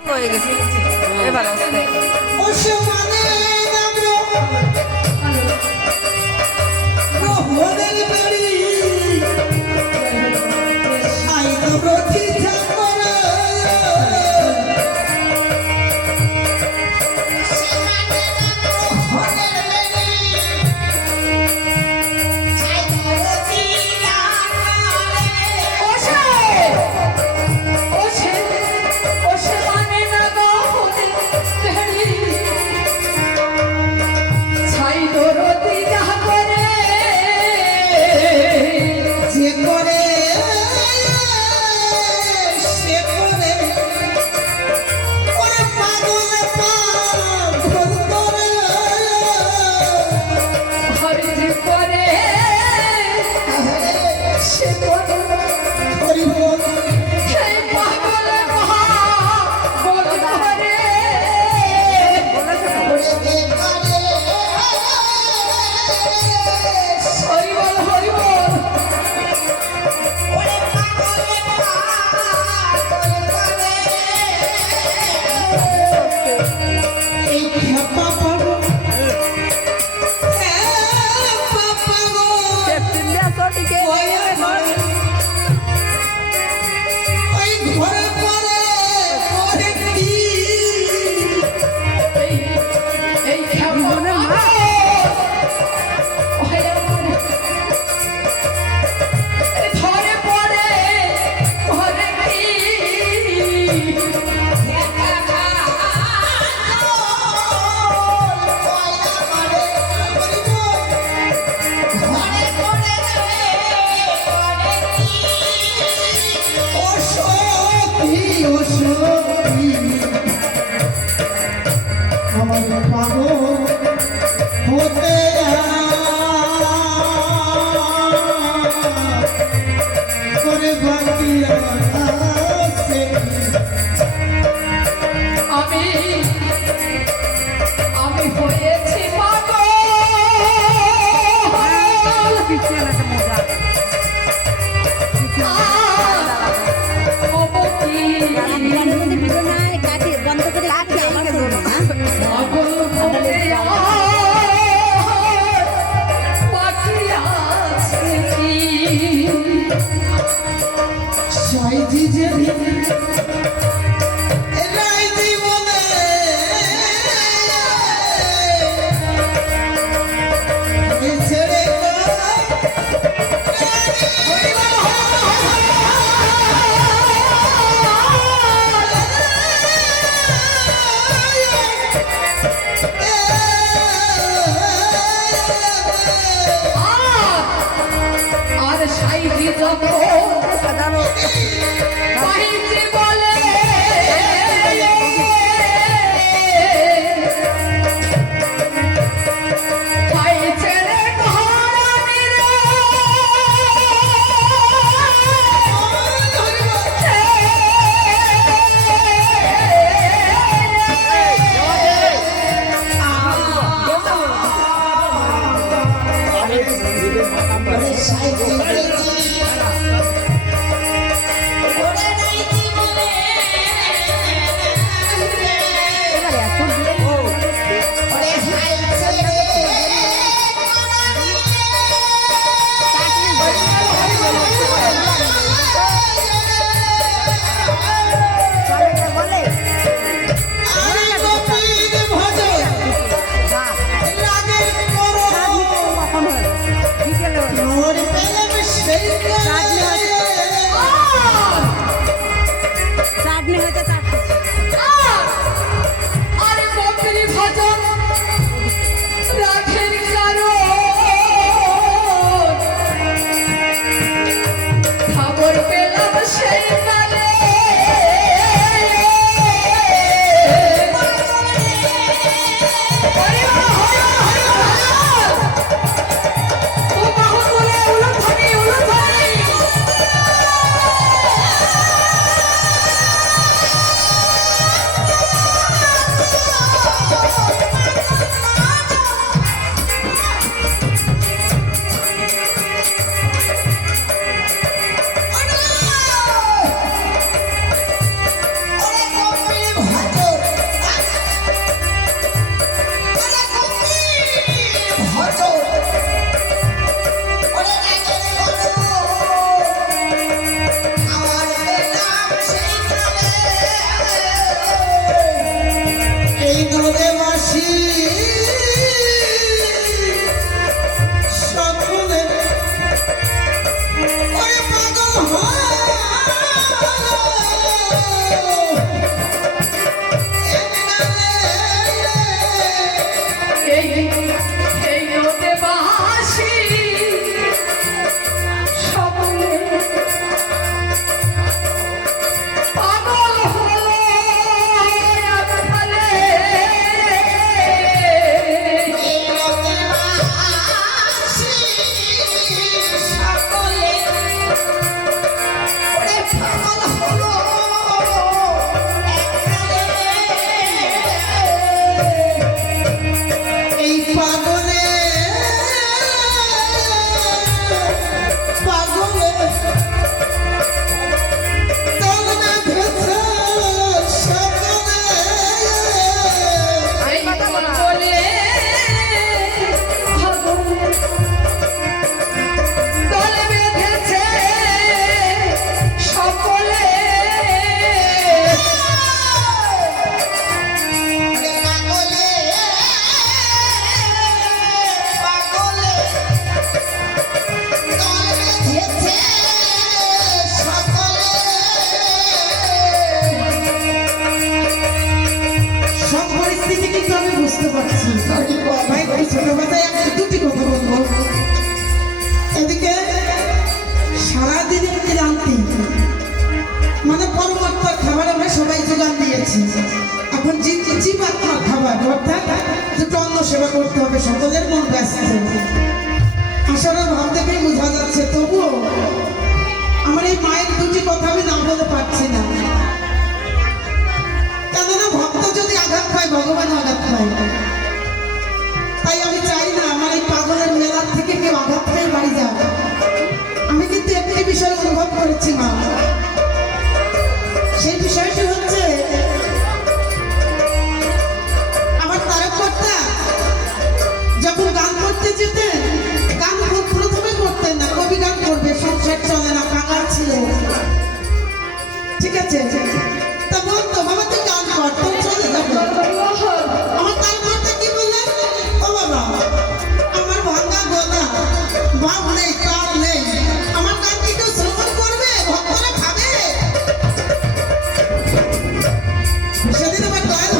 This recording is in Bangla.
হয়ে গেছে এবার আসতে বন্ধ করে বুঝতে পারছি ভাই ওই ছোট ভাষায় একটা দুটি কথা বলবো। এদিকে সারাদিনের ক্লান্তি মানে পরমাত্মার খাবার আমরা সবাই যোগান দিয়েছি, এখন জীবাত্মার খাবার অর্থাৎ দুটো অন্ন সেবা করতে হবে, সকলের মন ব্যস্ত। আসলে ভাব দেখেই বোঝা যাচ্ছে, তবুও আমার এই মায়ের দুটি কথা আমি না বলে পারছি না। কেননা ভক্ত যদি আঘাত পায় ভগবান আঘাত পায়, তাই আমি চাই না আমার এই পাগলের মেলার থেকে কেউ আঘাত পেয়ে বাড়ি যাক। আমি কিন্তু একটি বিষয় অনুভব করেছি মা, সেই বিষয়টি হচ্ছে আমার তারককর্তা যখন গান করতে যেতেন, গান খুব প্রথমে করতেন না, কবি গান করবে, সংসার চলে না, কাঙাল ছিল, ঠিক আছে, তা বলতো বাবা তুই গান কর, তোর চলে যাবে। আমার তারককর্তা কি বললেন, ও বাবা আমার ভাঙা গলা, ভাব নেই, কাল নেই, আমার গান কি কেউ শ্রবণ করবে, ভক্তরা খাবে? সেদিন আমার দয়াল